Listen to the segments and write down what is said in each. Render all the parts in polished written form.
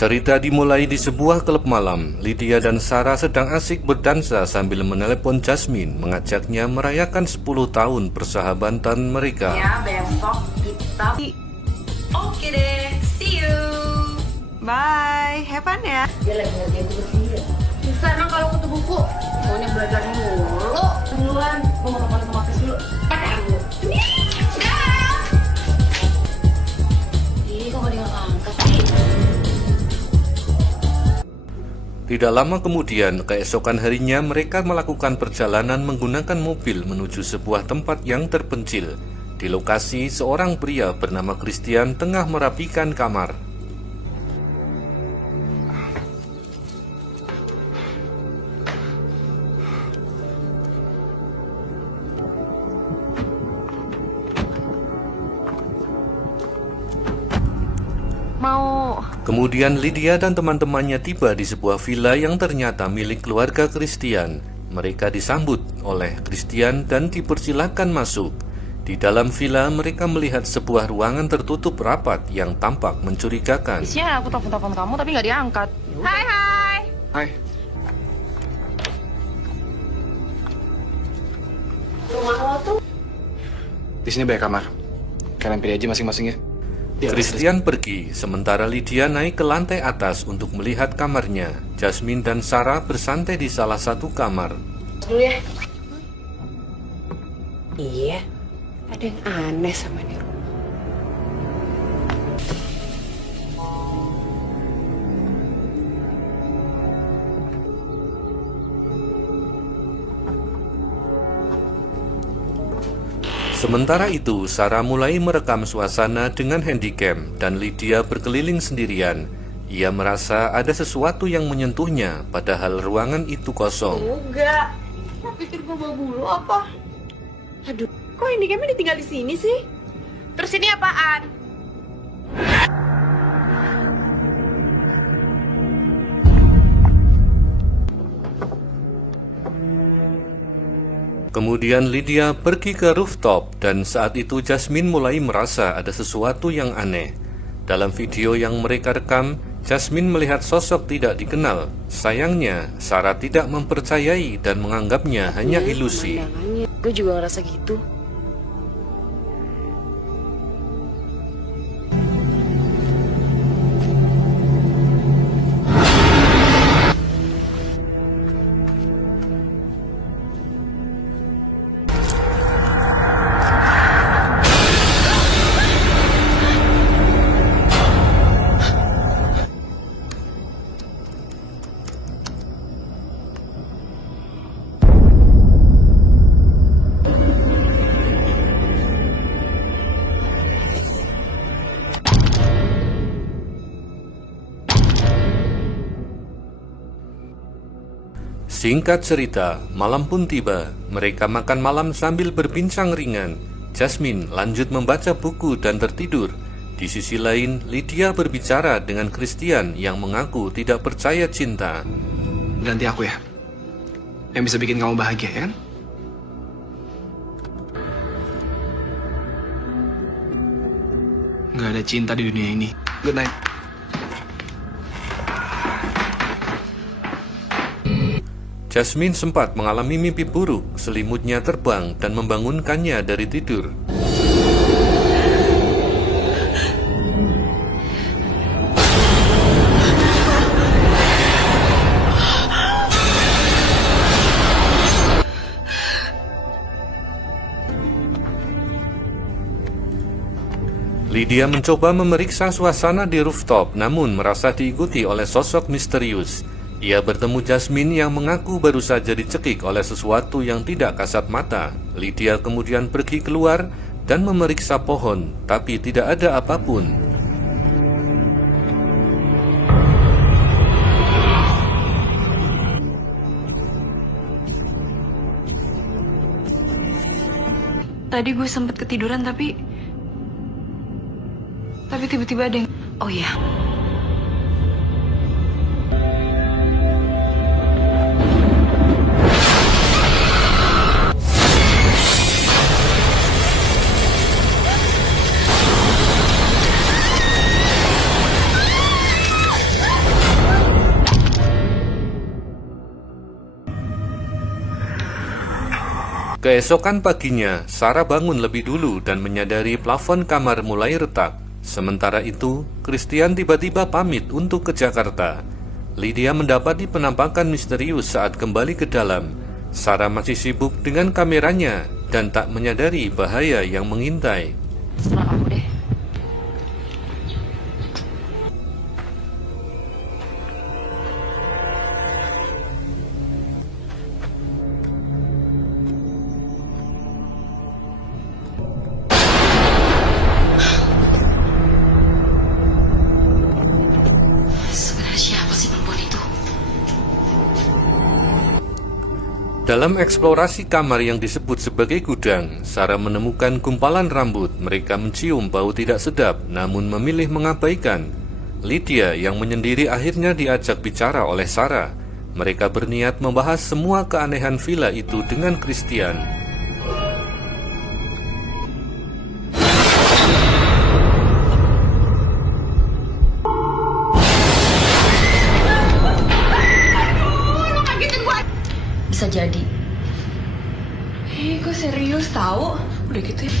Cerita dimulai di sebuah klub malam. Lydia dan Sarah sedang asik berdansa sambil menelepon Jasmine, mengajaknya merayakan 10 tahun persahabatan mereka. Ya, besok kita... Oke deh, see you. Bye, have fun ya. Dia lagi ngerjain tugas dia. Susah emang kalau kutu buku. Maunya belajar mulu. Duluan, gue mau telepon sama Chris dulu. Ih, kok gak diangkat sih? Tidak lama kemudian, keesokan harinya mereka melakukan perjalanan menggunakan mobil menuju sebuah tempat yang terpencil. Di lokasi, seorang pria bernama Christian tengah merapikan kamar. Kemudian Lydia dan teman-temannya tiba di sebuah villa yang ternyata milik keluarga Christian. Mereka disambut oleh Christian dan dipersilakan masuk. Di dalam villa mereka melihat sebuah ruangan tertutup rapat yang tampak mencurigakan. Isinya aku telepon kamu tapi nggak diangkat. Hai. Hai. Rumah lo tuh? Di sini banyak kamar. Kalian pilih aja masing-masing ya. Christian pergi, sementara Lydia naik ke lantai atas untuk melihat kamarnya. Jasmine dan Sarah bersantai di salah satu kamar. Dulu ya. Iya, ada yang aneh sama nih rumah. Sementara itu, Sarah mulai merekam suasana dengan handycam dan Lydia berkeliling sendirian. Ia merasa ada sesuatu yang menyentuhnya, padahal ruangan itu kosong. Enggak. Mau pikir gue bawa bulu apa? Aduh, kok handycamnya ditinggal di sini sih? Terus ini apaan? Kemudian Lydia pergi ke rooftop dan saat itu Jasmine mulai merasa ada sesuatu yang aneh. Dalam video yang mereka rekam, Jasmine melihat sosok tidak dikenal. Sayangnya, Sarah tidak mempercayai dan menganggapnya hanya ilusi. Gue juga ngerasa gitu. Singkat cerita, malam pun tiba. Mereka makan malam sambil berbincang ringan. Jasmine lanjut membaca buku dan tertidur. Di sisi lain, Lydia berbicara dengan Christian yang mengaku tidak percaya cinta. Ganti aku ya. Yang bisa bikin kamu bahagia, ya kan? Gak ada cinta di dunia ini. Good night. Jasmine sempat mengalami mimpi buruk, selimutnya terbang dan membangunkannya dari tidur. Lydia mencoba memeriksa suasana di rooftop, namun merasa diikuti oleh sosok misterius. Ia bertemu Jasmine yang mengaku baru saja dicekik oleh sesuatu yang tidak kasat mata. Lydia kemudian pergi keluar dan memeriksa pohon, tapi tidak ada apapun. Tadi gue sempet ketiduran tapi tiba-tiba ada yang... Oh ya. Keesokan paginya, Sarah bangun lebih dulu dan menyadari plafon kamar mulai retak. Sementara itu, Christian tiba-tiba pamit untuk ke Jakarta. Lydia mendapati penampakan misterius saat kembali ke dalam. Sarah masih sibuk dengan kameranya dan tak menyadari bahaya yang mengintai. Setelah kamu deh. Dalam eksplorasi kamar yang disebut sebagai gudang, Sarah menemukan gumpalan rambut. Mereka mencium bau tidak sedap, namun memilih mengabaikan. Lydia yang menyendiri akhirnya diajak bicara oleh Sarah. Mereka berniat membahas semua keanehan villa itu dengan Christian. Bisa jadi. Kok serius tahu? Udah gitu ya.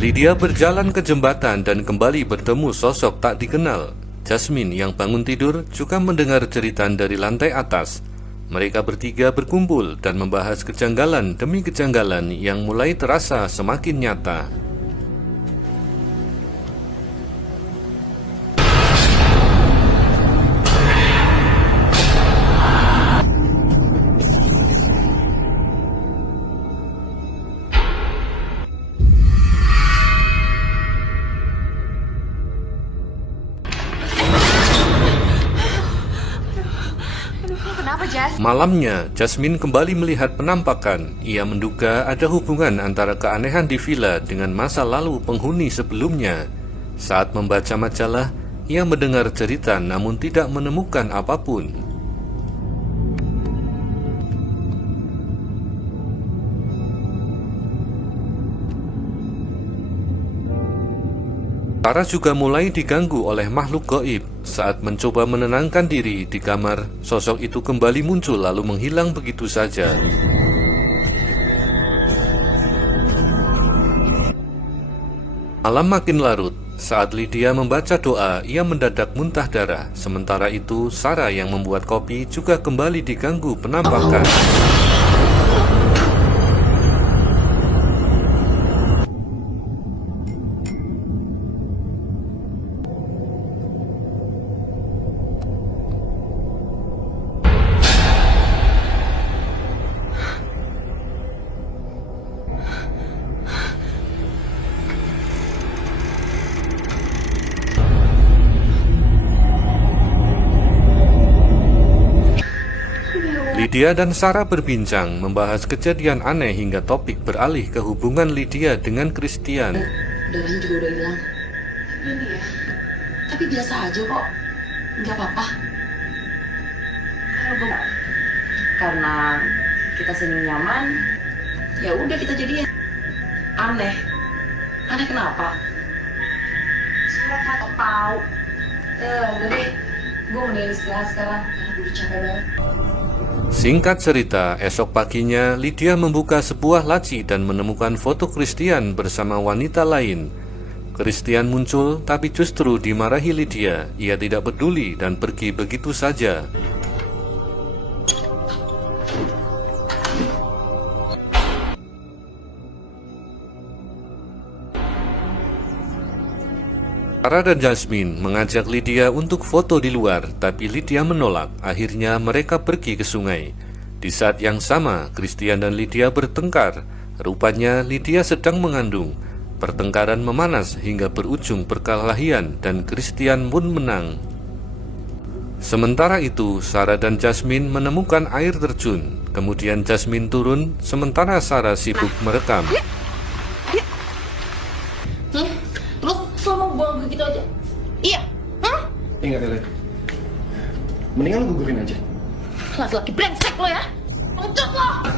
Lydia berjalan ke jembatan dan kembali bertemu sosok tak dikenal. Jasmine yang bangun tidur juga mendengar jeritan dari lantai atas. Mereka bertiga berkumpul dan membahas kejanggalan demi kejanggalan yang mulai terasa semakin nyata. Kenapa, Jas? Malamnya, Jasmine kembali melihat penampakan. Ia menduga ada hubungan antara keanehan di villa dengan masa lalu penghuni sebelumnya. Saat membaca majalah, ia mendengar cerita namun tidak menemukan apapun. Sarah juga mulai diganggu oleh makhluk gaib. Saat mencoba menenangkan diri di kamar, sosok itu kembali muncul lalu menghilang begitu saja. Malam makin larut. Saat Lydia membaca doa, ia mendadak muntah darah. Sementara itu, Sarah yang membuat kopi juga kembali diganggu penampakan. Lydia dan Sarah berbincang, membahas kejadian aneh hingga topik beralih ke hubungan Lydia dengan Christian. Darahnya juga udah hilang. Tapi ini ya, tapi biasa aja kok. Nggak apa-apa. Karena kita sering nyaman, ya udah kita jadian. Aneh. Aneh kenapa? Soalnya tak tahu. Udah deh. Gue mending istirahat sekarang. Udah capek banget. Singkat cerita, esok paginya Lydia membuka sebuah laci dan menemukan foto Christian bersama wanita lain. Christian muncul tapi justru dimarahi Lydia. Ia tidak peduli dan pergi begitu saja. Sarah dan Jasmine mengajak Lydia untuk foto di luar, tapi Lydia menolak. Akhirnya mereka pergi ke sungai. Di saat yang sama, Christian dan Lydia bertengkar. Rupanya Lydia sedang mengandung. Pertengkaran memanas hingga berujung perkelahian dan Christian pun menang. Sementara itu, Sarah dan Jasmine menemukan air terjun. Kemudian Jasmine turun, sementara Sarah sibuk merekam. Terus lo mau buang begitu aja? Iya. Hah? Ingat ya, Lid. Mendingan lo gugurin aja. Laki-laki brengsek lo ya. Untuk lo.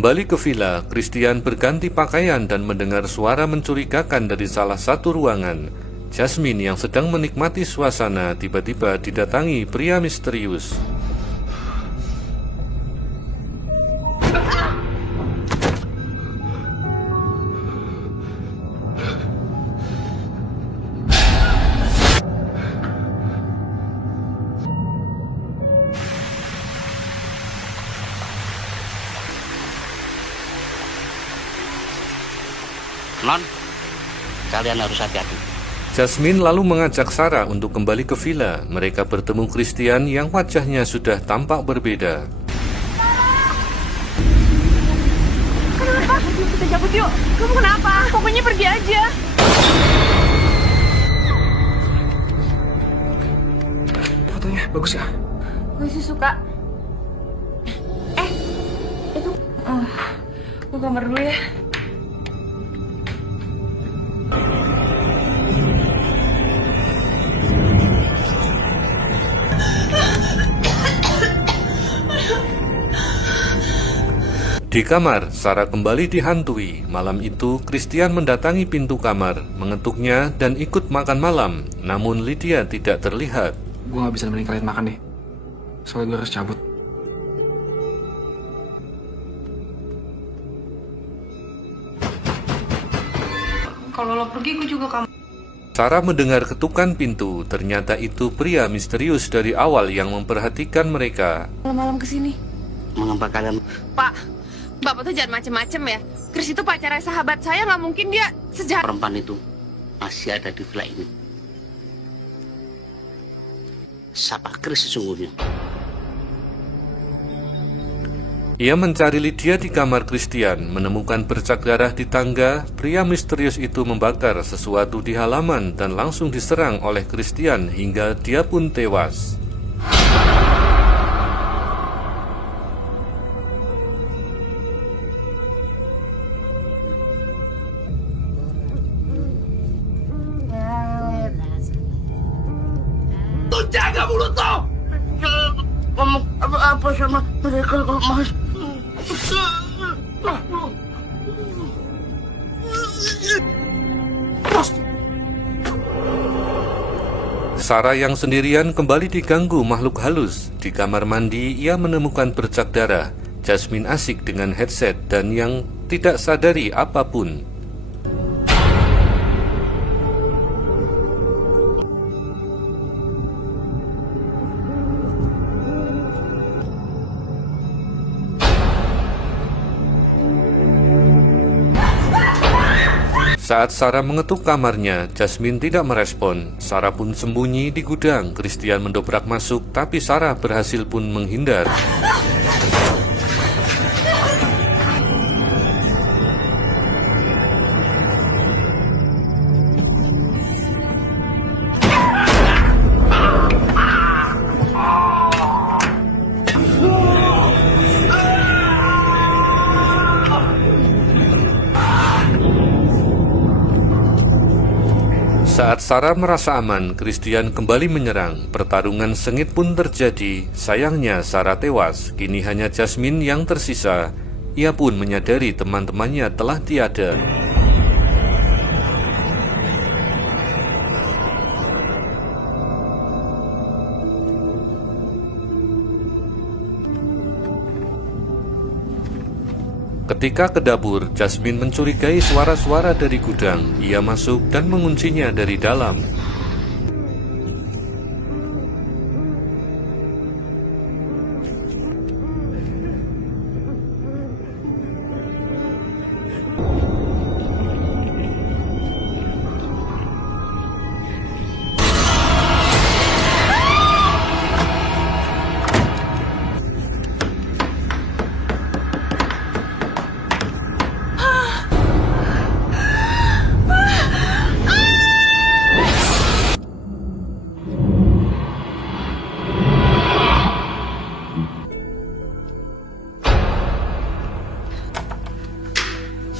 Kembali ke villa, Christian berganti pakaian dan mendengar suara mencurigakan dari salah satu ruangan. Jasmine yang sedang menikmati suasana tiba-tiba didatangi pria misterius. Non, kalian harus hati-hati. Jasmine lalu mengajak Sarah untuk kembali ke villa. Mereka bertemu Christian yang wajahnya sudah tampak berbeda. Kenapa? Kita cabut yuk. Kamu kenapa? Pokoknya pergi aja. Fotonya bagus ya? Gue sih suka. Itu. Gue kamar dulu ya. Di kamar, Sarah kembali dihantui. Malam itu, Christian mendatangi pintu kamar, mengetuknya dan ikut makan malam. Namun Lydia tidak terlihat. Gue gak bisa nemenin kalian makan deh. Soalnya gue harus cabut. Kalau lo pergi, gue juga kamu. Sarah mendengar ketukan pintu. Ternyata itu pria misterius dari awal yang memperhatikan mereka. Malam-malam kesini. Mengapa kalian? Pak, Bapak tuh jangan macem-macem ya. Chris itu pacarnya sahabat saya, nggak mungkin dia sejahat. Perempuan itu masih ada di villa ini. Siapa Chris sesungguhnya? Ia mencari Lydia di kamar Christian, menemukan bercak darah di tangga. Pria misterius itu membakar sesuatu di halaman dan langsung diserang oleh Christian hingga dia pun tewas. Jaga mulut lo! Ngomong apa sama mereka kok, Mas? Sarah yang sendirian kembali diganggu makhluk halus. Di kamar mandi, ia menemukan bercak darah. Jasmine asik dengan headset dan yang tidak sadari apapun. Saat Sarah mengetuk kamarnya, Jasmine tidak merespon. Sarah pun sembunyi di gudang. Christian mendobrak masuk, tapi Sarah berhasil pun menghindar. Saat Sarah merasa aman, Christian kembali menyerang. Pertarungan sengit pun terjadi. Sayangnya Sarah tewas. Kini hanya Jasmine yang tersisa. Ia pun menyadari teman-temannya telah tiada. Ketika ke dapur, Jasmine mencurigai suara-suara dari gudang. Ia masuk dan menguncinya dari dalam.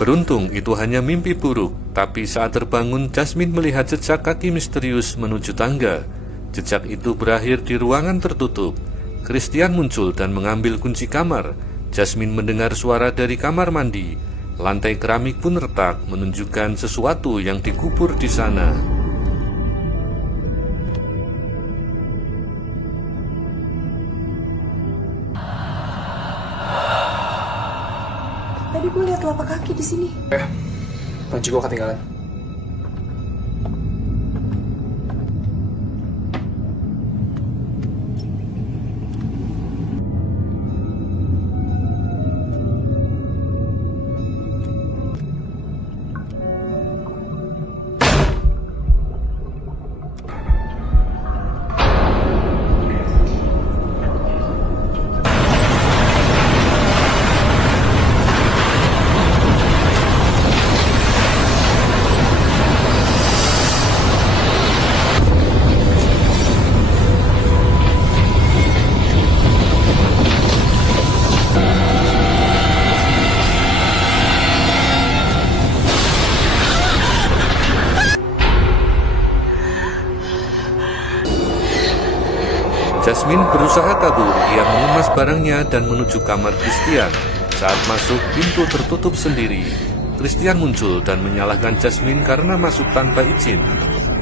Beruntung itu hanya mimpi buruk, tapi saat terbangun Jasmine melihat jejak kaki misterius menuju tangga. Jejak itu berakhir di ruangan tertutup. Christian muncul dan mengambil kunci kamar. Jasmine mendengar suara dari kamar mandi. Lantai keramik pun retak, menunjukkan sesuatu yang dikubur di sana. Tadi gue lihat telapak kaki di sini. Baju gue ketinggalan. Jasmine berusaha kabur. Ia mengemas barangnya dan menuju kamar Christian. Saat masuk, pintu tertutup sendiri. Christian muncul dan menyalahkan Jasmine karena masuk tanpa izin.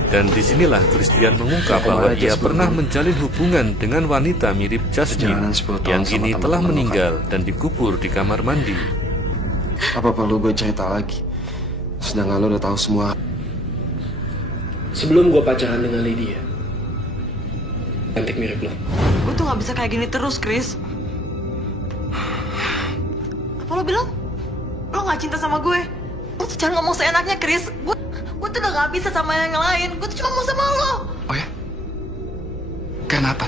Dan disinilah Christian mengungkap bahwa ia pernah menjalin hubungan dengan wanita mirip Jasmine yang kini telah meninggal dan dikubur di kamar mandi. Apa perlu gue cerita lagi? Sedangkan lo udah tahu semua. Sebelum gue pacaran dengan Lydia, cantik mirip lo. Gue tuh gak bisa kayak gini terus, Chris. Apa lo bilang? Lo gak cinta sama gue? Lo tuh jangan ngomong seenaknya, Chris. Gue tuh udah gak bisa sama yang lain. Gue tuh cuma mau sama lo. Oh ya? Kenapa?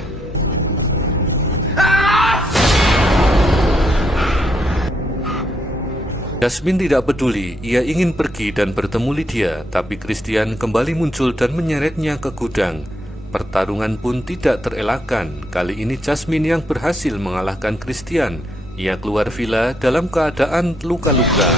Jasmine tidak peduli, ia ingin pergi dan bertemu Lydia, tapi Christian kembali muncul dan menyeretnya ke gudang. Pertarungan pun tidak terelakkan. Kali ini Jasmine yang berhasil mengalahkan Christian. Ia keluar villa dalam keadaan luka-luka.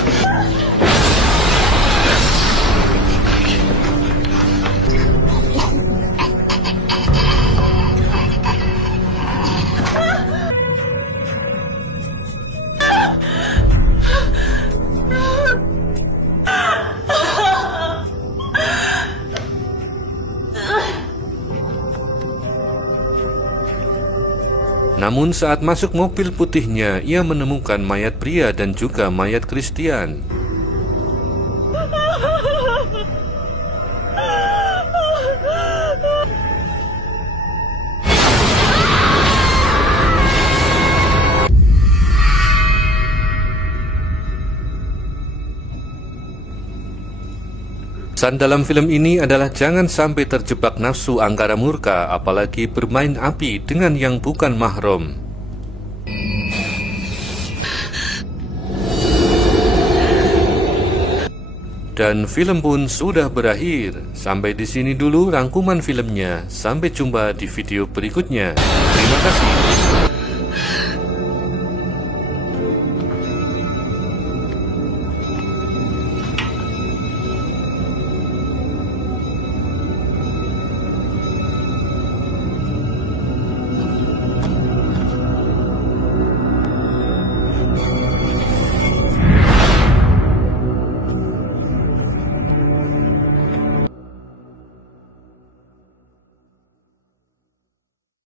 Namun saat masuk mobil putihnya, ia menemukan mayat pria dan juga mayat Christian. Pesan dalam film ini adalah jangan sampai terjebak nafsu angkara murka, apalagi bermain api dengan yang bukan mahram. Dan film pun sudah berakhir. Sampai di sini dulu rangkuman filmnya. Sampai jumpa di video berikutnya. Terima kasih.